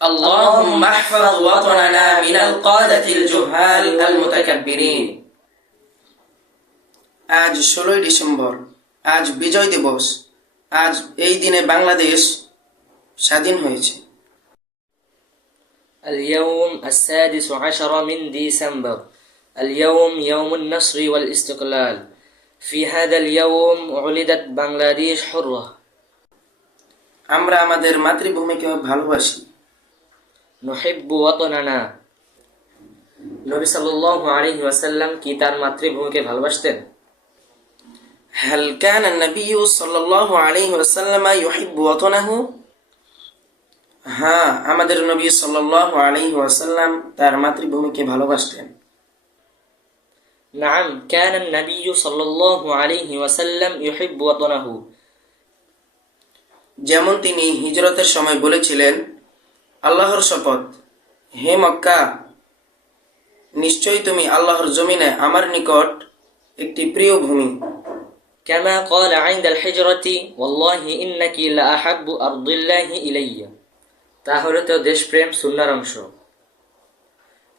اللهم احفظ وطننا من القادة الجهال المتكبرين. আজ 16 ডিসেম্বর, আজ বিজয় দিবস। আজ এই দিনে বাংলাদেশ স্বাধীন হয়েছে। اليوم 16 من ديسمبر، اليوم يوم النصر والاستقلال. في هذا اليوم ولدت بنغلاديش حرة. আমরা আমাদের মাতৃভূমিকে ভালোবাসি। نحب وطننا. নবী সাল্লাল্লাহু আলাইহি ওয়াসাল্লাম কি তার মাতৃভূমিকে ভালোবাসতেন? هل كان النبي صلى الله عليه وسلم يحب وطنه؟ হ্যাঁ, আমাদের নবী সাল্লাল্লাহু আলাইহি ওয়াসাল্লাম তার মাতৃভূমিকে ভালোবাসতেন। نعم كان النبي صلى الله عليه وسلم يحب وطنه. যেমন তিনি হিজরতের সময় বলেছিলেন, আল্লাহর শপথ, হে মক্কা, নিশ্চয়ই তুমি আল্লাহর জমিনে আমার নিকট একটি প্রিয় ভূমি। كما قال عند الحجرة والله إنك لأحب أرض الله إلي. তাহলে তো দেশপ্রেম সুন্নাহর অংশ।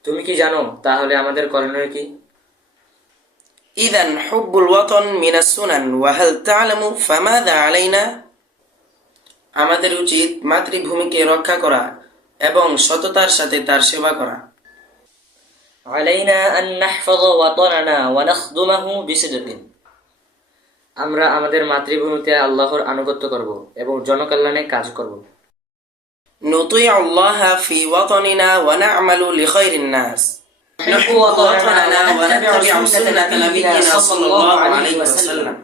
তুমি কি জানো তাহলে আমাদের করণীয় কি? ইযান হুব্বুল ওয়াতন মিনাস সুনান ওয়া হাল তা'লামু ফামাযা আলাইনা? আমাদের উচিত মাতৃভূমিকে রক্ষা করা এবং সততার সাথে তার সেবা করা। علينا أن نحفظ وطننا ونخدمه بصدق. আমরা আমাদের মাতৃভূমিতে আল্লাহর আনুগত্য করব এবং জনকল্যাণে কাজ করব। نطيع الله في وطننا ونعمل لخير الناس. نحب وطننا ونتبع سنة نبينا صلى الله عليه وسلم.